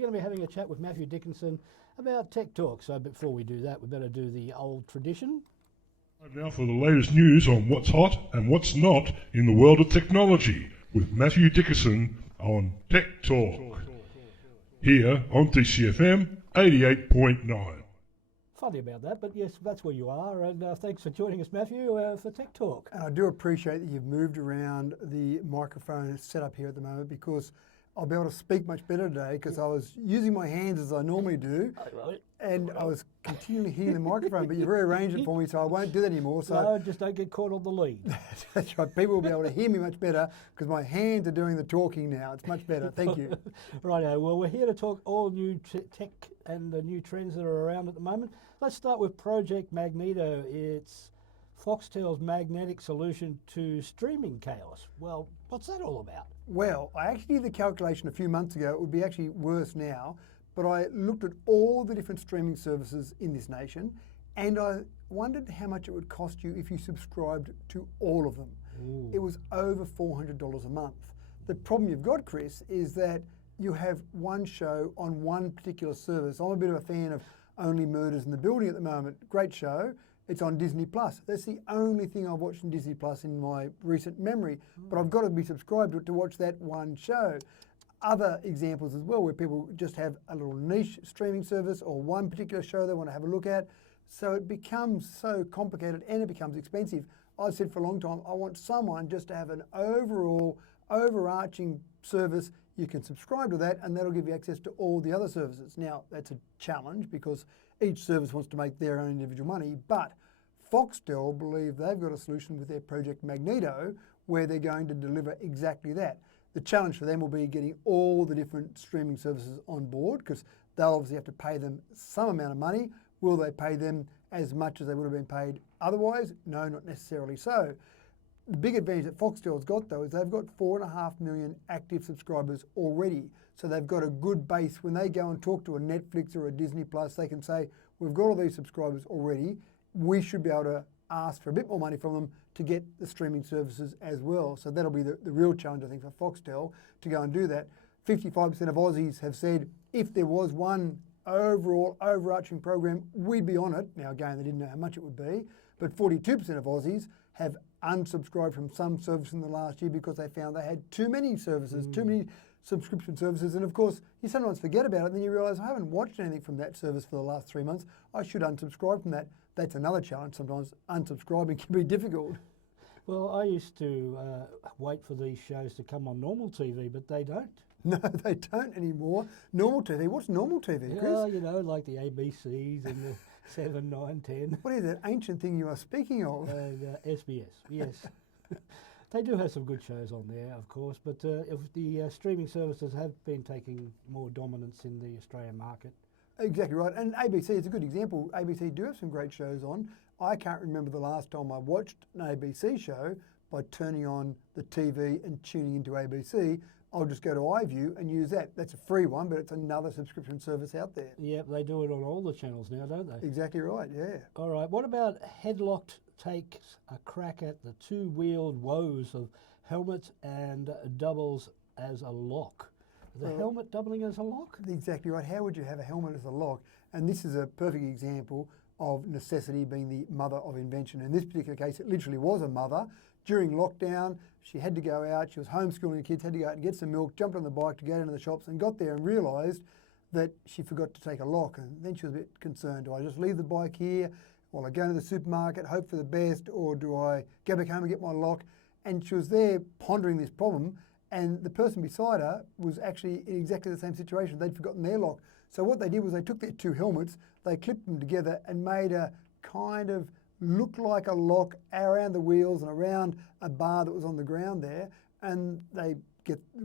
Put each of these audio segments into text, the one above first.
we're going to be having a chat with Matthew Dickinson about Tech Talk. So before we do that, we better do the old tradition. Time now for the latest news on what's hot and what's not in the world of technology with Matthew Dickinson on Tech Talk. Here on DCFM 88.9. Funny about that, but yes, that's where you are. And thanks for joining us, Matthew, for Tech Talk. And I do appreciate that you've moved around the microphone set up here at the moment, because I'll be able to speak much better today, because I was using my hands as I normally do, and I was continually hitting the microphone, but you've rearranged it for me, so I won't do that anymore. So No, just don't get caught on the lead. that's right. People will be able to hear me much better because my hands are doing the talking now. It's much better. Thank you. Righto, well, we're here to talk all new tech and the new trends that are around at the moment. Let's start with Project Magneto. It's Foxtel's magnetic solution to streaming chaos. Well, what's that all about? Well, I actually did the calculation a few months ago. It would be actually worse now, but I looked at all the different streaming services in this nation, and I wondered how much it would cost you if you subscribed to all of them. Ooh. It was over $400 a month. The problem you've got, Chris, is that you have one show on one particular service. I'm a bit of a fan of Only Murders in the Building at the moment. Great show. It's on Disney Plus. That's the only thing I've watched on Disney Plus in my recent memory. But I've got to be subscribed to it to watch that one show. Other examples as well, where people just have a little niche streaming service or one particular show they want to have a look at. So it becomes so complicated and it becomes expensive. I've said for a long time, I want someone just to have an overall, overarching service. You can subscribe to that, and that'll give you access to all the other services. Now, that's a challenge because each service wants to make their own individual money, but Foxtel believe they've got a solution with their Project Magneto where they're going to deliver exactly that. The challenge for them will be getting all the different streaming services on board, because they'll obviously have to pay them some amount of money. Will they pay them as much as they would have been paid otherwise? No, not necessarily so. The big advantage that Foxtel's got, though, is they've got 4.5 million active subscribers already. So they've got a good base. When they go and talk to a Netflix or a Disney Plus, they can say, we've got all these subscribers already. We should be able to ask for a bit more money from them to get the streaming services as well. So that'll be the real challenge, I think, for Foxtel to go and do that. 55% of Aussies have said if there was one overall overarching program, we'd be on it. Now, again, they didn't know how much it would be, but 42% of Aussies have unsubscribed from some service in the last year because they found they had too many services, too many subscription services. And of course, you sometimes forget about it, and then you realise, I haven't watched anything from that service for the last 3 months. I should unsubscribe from that. That's another challenge. Sometimes unsubscribing can be difficult. Well, I used to wait for these shows to come on normal TV, but they don't. No, they don't anymore. Normal TV. What's normal TV, Chris? Yeah, you know, like the ABCs and the 7, 9, 10. What is that ancient thing you are speaking of? SBS, yes. They do have some good shows on there, of course, but if the streaming services have been taking more dominance in the Australian market. Exactly right. And ABC is a good example. ABC do have some great shows on. I can't remember the last time I watched an ABC show by turning on the TV and tuning into ABC. I'll just go to iView and use that. That's a free one, but it's another subscription service out there. Yep, they do it on all the channels now, don't they? Exactly right, yeah. All right, what about Headlocked takes a crack at the two-wheeled woes of helmet and doubles as a lock? The helmet doubling as a lock? Exactly right. How would you have a helmet as a lock? And this is a perfect example of necessity being the mother of invention. In this particular case, it literally was a mother. During lockdown, she had to go out. She was homeschooling the kids, had to go out and get some milk, jumped on the bike to go into the shops, and got there and realised that she forgot to take a lock. And then she was a bit concerned. Do I just leave the bike here? Will I go to the supermarket, hope for the best, or do I go back home and get my lock? And she was there pondering this problem, and the person beside her was actually in exactly the same situation. They'd forgotten their lock. So what they did was they took their two helmets, they clipped them together and made a kind of look like a lock around the wheels and around a bar that was on the ground there, and they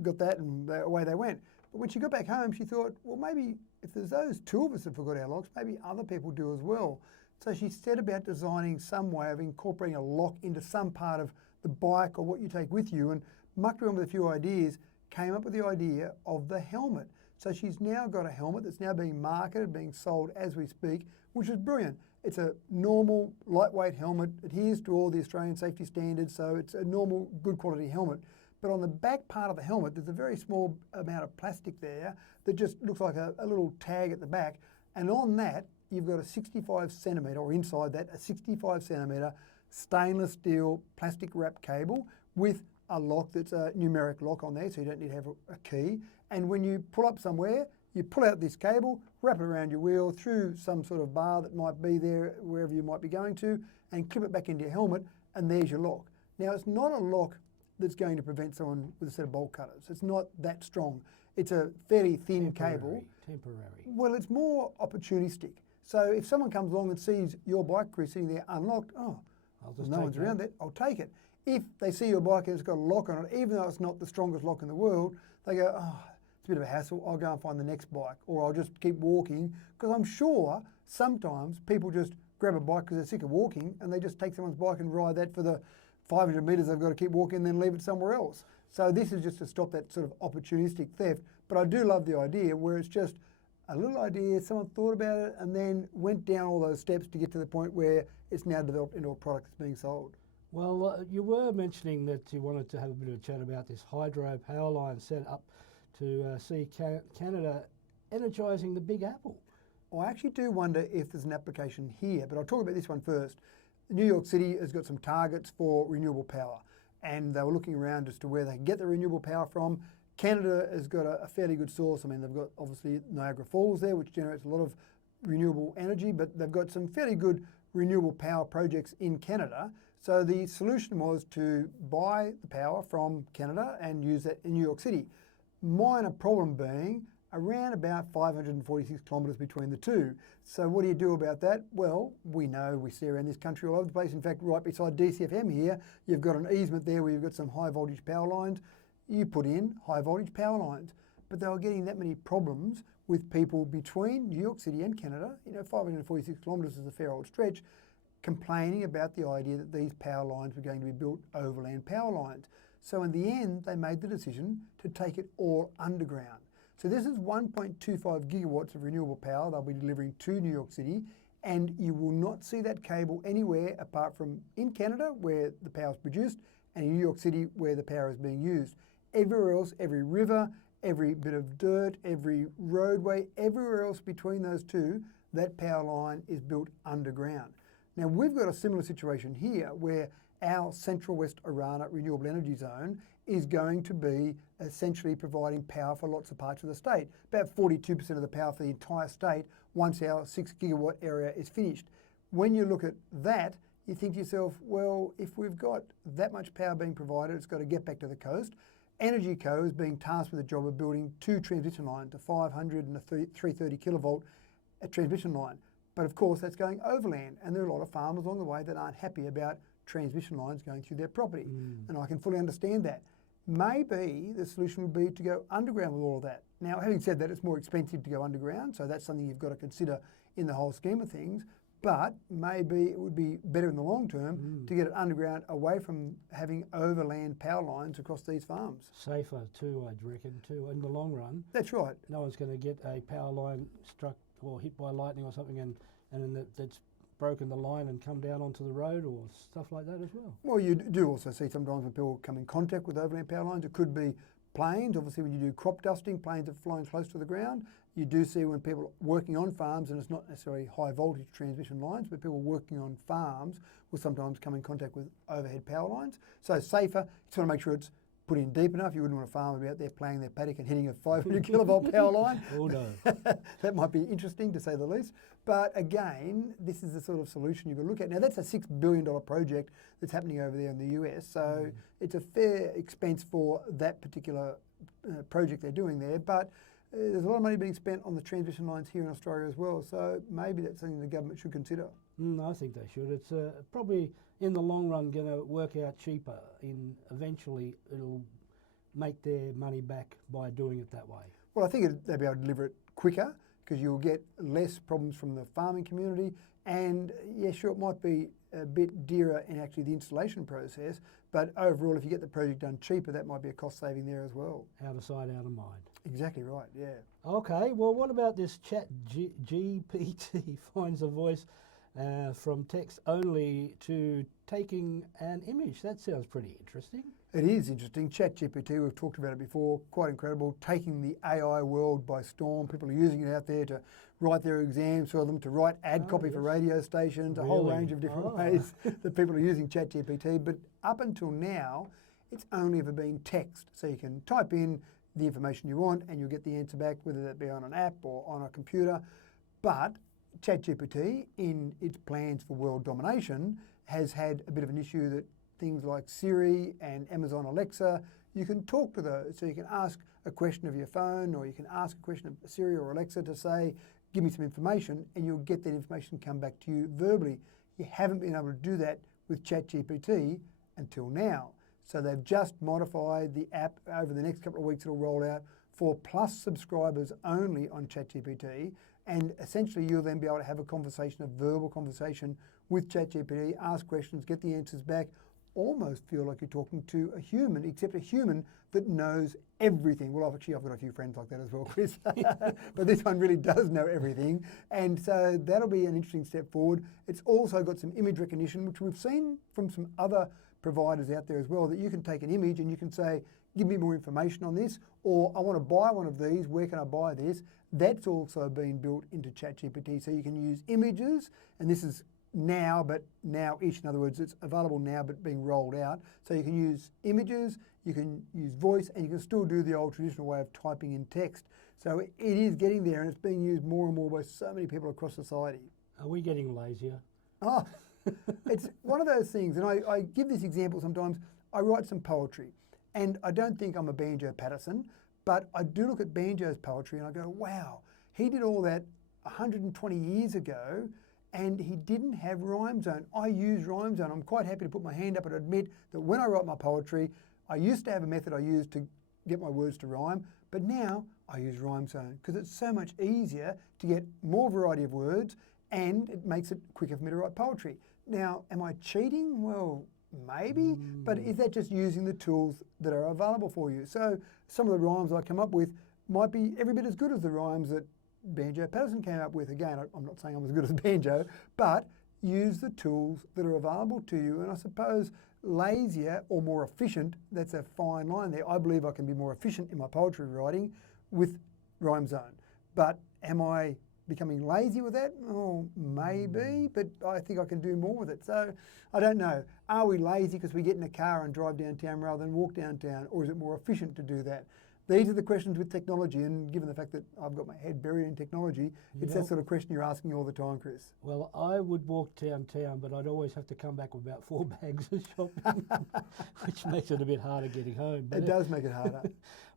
got that, and away they went. But when she got back home, she thought, well, maybe if there's those two of us that forgot our locks, maybe other people do as well. So she set about designing some way of incorporating a lock into some part of the bike or what you take with you, and mucked around with a few ideas, came up with the idea of the helmet. So she's now got a helmet that's now being marketed, being sold as we speak, which is brilliant. It's a normal, lightweight helmet, adheres to all the Australian safety standards, so it's a normal, good quality helmet. But on the back part of the helmet, there's a very small amount of plastic there that just looks like a little tag at the back. And on that, you've got a 65 centimetre, or inside that, a 65 centimetre stainless steel plastic wrap cable with a lock that's a numeric lock on there, so you don't need to have a key. And when you pull up somewhere, you pull out this cable, wrap it around your wheel through some sort of bar that might be there wherever you might be going to, and clip it back into your helmet, and there's your lock. Now, it's not a lock that's going to prevent someone with a set of bolt cutters. It's not that strong. It's a fairly thin cable. Temporary. Well, it's more opportunistic. So if someone comes along and sees your bike, Chris, sitting there unlocked, no one's around it, I'll take it. If they see your bike and it's got a lock on it, even though it's not the strongest lock in the world, they go, it's a bit of a hassle, I'll go and find the next bike, or I'll just keep walking, because I'm sure sometimes people just grab a bike because they're sick of walking and they just take someone's bike and ride that for the 500 metres they've got to keep walking and then leave it somewhere else. So this is just to stop that sort of opportunistic theft. But I do love the idea where it's just a little idea, someone thought about it and then went down all those steps to get to the point where it's now developed into a product that's being sold. Well, you were mentioning that you wanted to have a bit of a chat about this hydro power line set up to see Canada energising the Big Apple. I actually do wonder if there's an application here, but I'll talk about this one first. New York City has got some targets for renewable power, and they were looking around as to where they can get the renewable power from. Canada has got a fairly good source. I mean, they've got obviously Niagara Falls there, which generates a lot of renewable energy, but they've got some fairly good renewable power projects in Canada. So the solution was to buy the power from Canada and use that in New York City. Minor problem being around about 546 kilometres between the two. So what do you do about that? Well, we know, we see around this country all over the place. In fact, right beside DCFM here, you've got an easement there where you've got some high voltage power lines. You put in high voltage power lines. But they were getting that many problems with people between New York City and Canada, 546 kilometres is a fair old stretch, complaining about the idea that these power lines were going to be built overland power lines. So in the end, they made the decision to take it all underground. So this is 1.25 gigawatts of renewable power they'll be delivering to New York City, and you will not see that cable anywhere apart from in Canada, where the power is produced, and in New York City, where the power is being used. Everywhere else, every river, every bit of dirt, every roadway, everywhere else between those two, that power line is built underground. Now, we've got a similar situation here where our Central West Orana Renewable Energy Zone is going to be essentially providing power for lots of parts of the state, about 42% of the power for the entire state once our 6 gigawatt area is finished. When you look at that, you think to yourself, well, if we've got that much power being provided, it's got to get back to the coast. Energy Co is being tasked with the job of building 2 transmission lines, a 500 and a 330 kilovolt transmission line. But of course, that's going overland, and there are a lot of farmers along the way that aren't happy about transmission lines going through their property. And I can fully understand that. Maybe the solution would be to go underground with all of that. Now, having said that, it's more expensive to go underground, so that's something you've got to consider in the whole scheme of things. But maybe it would be better in the long term to get it underground, away from having overland power lines across these farms. Safer too, I'd reckon, too, in the long run. That's right. No one's going to get a power line struck or hit by lightning or something and then that's broken the line and come down onto the road or stuff like that as well. Well, you do also see sometimes when people come in contact with overland power lines, it could be planes. Obviously, when you do crop dusting, planes are flying close to the ground. You do see when people are working on farms, and it's not necessarily high voltage transmission lines, but people working on farms will sometimes come in contact with overhead power lines. So safer, you just want to make sure it's put in deep enough. You wouldn't want a farmer be out there playing their paddock and hitting a 500 kilovolt power line. Oh no. That might be interesting, to say the least. But again, this is the sort of solution you've got to look at. Now, that's a $6 billion project that's happening over there in the US. So it's a fair expense for that particular project they're doing there. But there's a lot of money being spent on the transmission lines here in Australia as well. So maybe that's something the government should consider. I think they should. It's probably in the long run going to work out cheaper. Eventually, it'll make their money back by doing it that way. Well, I think they'll be able to deliver it quicker because you'll get less problems from the farming community. And yeah, sure, it might be a bit dearer in actually the installation process, but overall, if you get the project done cheaper, that might be a cost saving there as well. Out of sight, out of mind. Exactly right, yeah. Okay, well, what about this chat GPT finds a voice from text only to taking an image. That sounds pretty interesting. It is interesting. ChatGPT, we've talked about it before, quite incredible, taking the AI world by storm. People are using it out there to write their exams for them, to write ad copy for radio stations, a whole Really? range of different Oh. ways that people are using ChatGPT. But up until now, it's only ever been text. So you can type in the information you want and you'll get the answer back, whether that be on an app or on a computer. But ChatGPT, in its plans for world domination, has had a bit of an issue that things like Siri and Amazon Alexa, you can talk to those. So you can ask a question of your phone, or you can ask a question of Siri or Alexa to say, give me some information, and you'll get that information come back to you verbally. You haven't been able to do that with ChatGPT until now. So they've just modified the app. Over the next couple of weeks it'll roll out for Plus subscribers only on ChatGPT, and essentially you'll then be able to have a verbal conversation with ChatGPT, ask questions, get the answers back, almost feel like you're talking to a human, except a human that knows everything. Well, I've got a few friends like that as well, Chris. But this one really does know everything. And so that'll be an interesting step forward. It's also got some image recognition, which we've seen from some other providers out there as well, that you can take an image and you can say, give me more information on this, or I want to buy one of these, where can I buy this? That's also been built into ChatGPT. So you can use images, and this is now, but now-ish. In other words, it's available now, but being rolled out. So you can use images, you can use voice, and you can still do the old traditional way of typing in text. So it is getting there, and it's being used more and more by so many people across society. Are we getting lazier? Oh, it's one of those things, and I give this example sometimes. I write some poetry, and I don't think I'm a Banjo Patterson, but I do look at Banjo's poetry and I go, wow, he did all that 120 years ago, and he didn't have RhymeZone. I use RhymeZone. I'm quite happy to put my hand up and admit that when I write my poetry, I used to have a method I used to get my words to rhyme, but now I use RhymeZone because it's so much easier to get more variety of words, and it makes it quicker for me to write poetry. Now, am I cheating? Well, maybe, but is that just using the tools that are available for you? So some of the rhymes I come up with might be every bit as good as the rhymes that Banjo Patterson came up with. Again, I'm not saying I'm as good as Banjo, but use the tools that are available to you. And I suppose lazier or more efficient, that's a fine line there. I believe I can be more efficient in my poetry writing with RhymeZone. But am I becoming lazy with that? Oh, maybe, but I think I can do more with it. So I don't know. Are we lazy because we get in a car and drive downtown rather than walk downtown, or is it more efficient to do that? These are the questions with technology, and given the fact that I've got my head buried in technology, it's that sort of question you're asking all the time, Chris. Well, I would walk downtown, but I'd always have to come back with about 4 bags of shopping, which makes it a bit harder getting home. It does make it harder.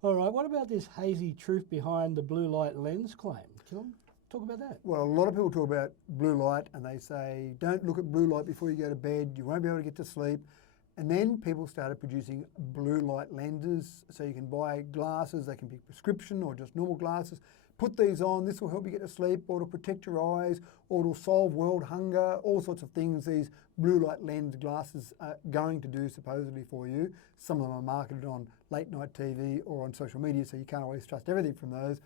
All right, what about this hazy truth behind the blue light lens claim? Can you talk about that? Well, a lot of people talk about blue light and they say, don't look at blue light before you go to bed, you won't be able to get to sleep. And then people started producing blue light lenses, so you can buy glasses, they can be prescription or just normal glasses. Put these on, this will help you get to sleep, or it'll protect your eyes, or it'll solve world hunger, all sorts of things these blue light lens glasses are going to do supposedly for you. Some of them are marketed on late night TV or on social media, so you can't always trust everything from those.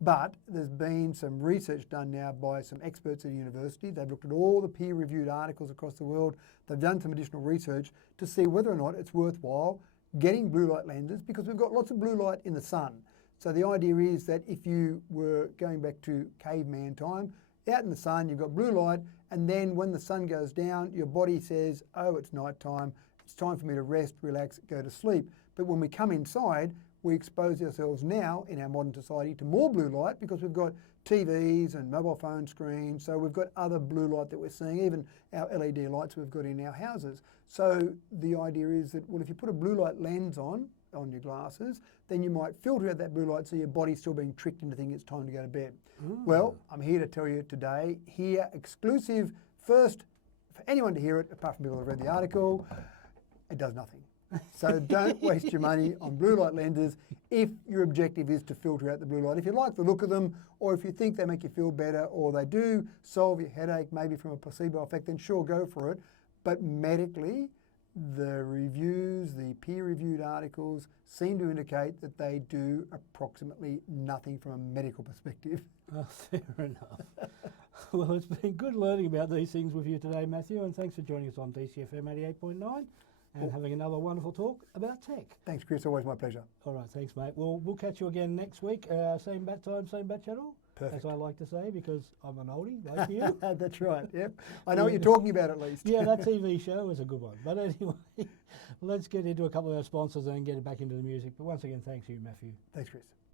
But there's been some research done now by some experts at a university. They've looked at all the peer-reviewed articles across the world. They've done some additional research to see whether or not it's worthwhile getting blue light lenses, because we've got lots of blue light in the sun. So the idea is that if you were going back to caveman time, out in the sun, you've got blue light, and then when the sun goes down, your body says, oh, it's night time, it's time for me to rest, relax, go to sleep. But when we come inside, we expose ourselves now in our modern society to more blue light because we've got TVs and mobile phone screens, so we've got other blue light that we're seeing, even our LED lights we've got in our houses. So the idea is that, well, if you put a blue light lens on your glasses, then you might filter out that blue light so your body's still being tricked into thinking it's time to go to bed. Well, I'm here to tell you today, here, exclusive, first, for anyone to hear it, apart from people that have read the article, it does nothing. So don't waste your money on blue light lenses if your objective is to filter out the blue light. If you like the look of them, or if you think they make you feel better, or they do solve your headache, maybe from a placebo effect, then sure, go for it. But medically, the reviews, the peer-reviewed articles seem to indicate that they do approximately nothing from a medical perspective. Oh, fair enough. Well, it's been good learning about these things with you today, Matthew, and thanks for joining us on DCFM 88.9 and having another wonderful talk about tech. Thanks, Chris. Always my pleasure. All right, thanks, mate. Well, we'll catch you again next week. Same bat time, same bat channel. Perfect. As I like to say, because I'm an oldie, like you. That's right. Yep. I know what you're talking about at least. Yeah, that TV show is a good one. But anyway, let's get into a couple of our sponsors and then get it back into the music. But once again, thanks you, Matthew. Thanks, Chris.